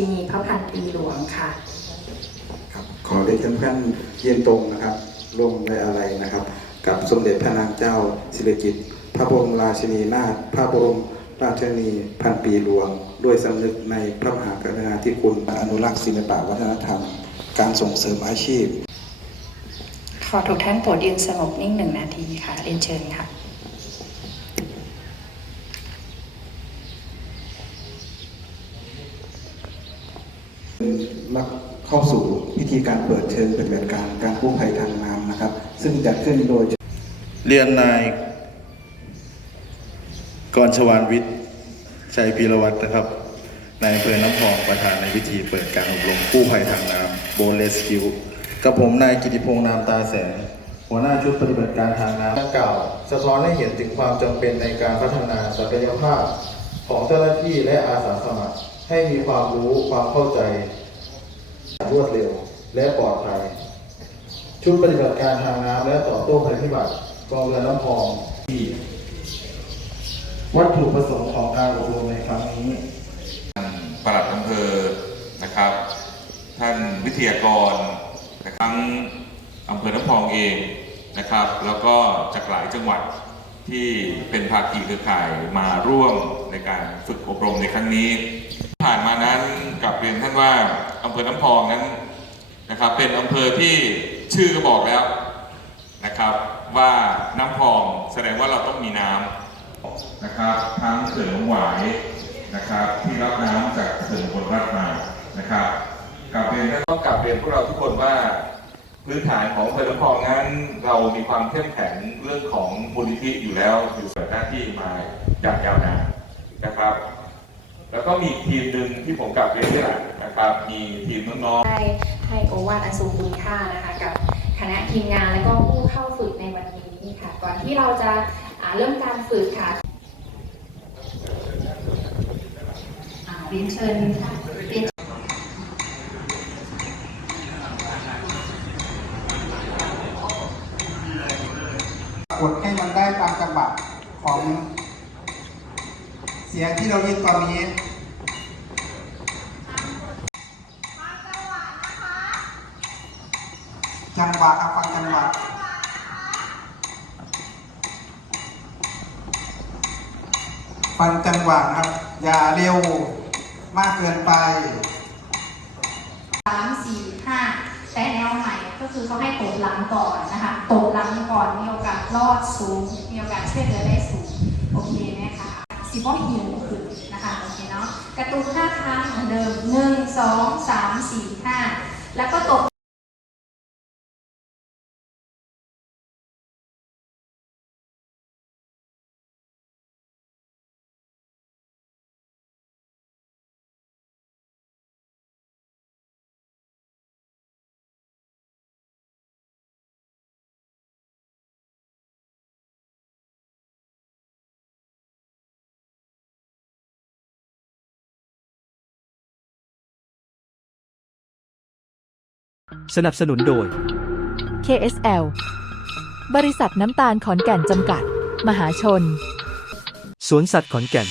ชินีพระพันปีหลวงค่ะครับขอได้เชิญเพื่อนเยียนตรงนะครับร่วมไว้อะไรนะครับ กับสมเด็จพระนางเจ้าสิริกิติ์พระบรมราชินีนาถพระบรมราชนีพันปีหลวง ด้วยสำนึกในพระมหากรุณาธิคุณอนุรักษ์ศิลปวัฒนธรรม การส่งเสริมอาชีพ ขอทุกท่านโปรดยืนสงบนิ่งหนึ่งนาทีค่ะ เรียนเชิญค่ะ รับ เข้าสู่พิธีการเปิดเชิญปฏิบัติการการกู้ภัยทางน้ำนะครับ ซึ่งจัดขึ้นโดย เรียนนายกรชวานวิทย์ชัยพีรวัตรนะครับนายอำเภอน้ำพองประธานในพิธีเปิดการอบรมกู้ภัยทางน้ำโบเลสคิวกับผมนายกิติพงษ์นามตาแสงหัวหน้าชุดปฏิบัติการทางน้ำดังกล่าวสะท้อนให้เห็นถึงความจำเป็นในการพัฒนาศักยภาพของเจ้าหน้าที่และอาสาสมัคร ให้มีความรู้ความเข้าใจ รวดเร็ว และปลอดภัย ชุดปฏิบัติการทางน้ำและต่อโต้ภัยพิบัติกองเรือน้ำพองที่วัตถุประสงค์ของการอบรมในครั้งนี้ปลัดอำเภอนะครับ ท่านวิทยากรทั้งอำเภอน้ำพองเองนะครับ แล้วก็จากหลายจังหวัดที่เป็นภาคีเครือข่ายมาร่วมในการฝึกอบรมในครั้งนี้ ผ่านมานั้นกลับเรียนท่านว่าอำเภอน้ำพองนั้นนะครับเป็นอำเภอที่ชื่อก็บอกแล้วนะครับว่าน้ำพองแสดงว่าเราต้องมีน้ำนะครับทั้งเขื่อนหวายนะครับที่รับน้ำจากเขื่อนบนรัฐมานะครับกลับเรียนต้องกลับเรียนพวกเราทุกคนว่าพื้นฐานของอำเภอลำพองนั้นเรามีความเข้มแข็งเรื่องของมูลนิธิอยู่แล้วอยู่เปิดหน้าที่มาอย่างยาวนานนะครับ แล้วก็มีอีกทีมหนึ่งที่ผมกลับเรียนด้วยแหละนะครับ มีทีมน้องๆ ได้ให้โอวาทอันทรงคุณค่านะคะกับคณะทีมงานและก็ผู้เข้าฝึกในวันนี้ค่ะ ก่อนที่เราจะอ่าเริ่มการฝึกค่ะอ่าเรียนเชิญเรียนกดให้มันได้ตามจังหวะของ เสียงที่เราได้ยินตอนนี้จังหวะครับฟังจังหวะฟังจังหวะครับ อย่าเร็วมากเกินไปสามสี่ห้าแต่แนวใหม่ก็คือเขาให้ตบหลังก่อนนะคะตบหลังก่อนมีโอกาสรอดสูง มีโอกาสช่วยเหลือได้สูง โอเคไหมคะ สิบว่าหิวขึ้นะคะโอเคเนาะกระตุ้นห้าครั้งเหมือนเดิมหนึ่งสองสามสี่ห้าแล้วก็ตก สนับสนุนโดย KSL บริษัทน้ำตาลขอนแก่นจำกัด มหาชน สวนสัตว์ขอนแก่น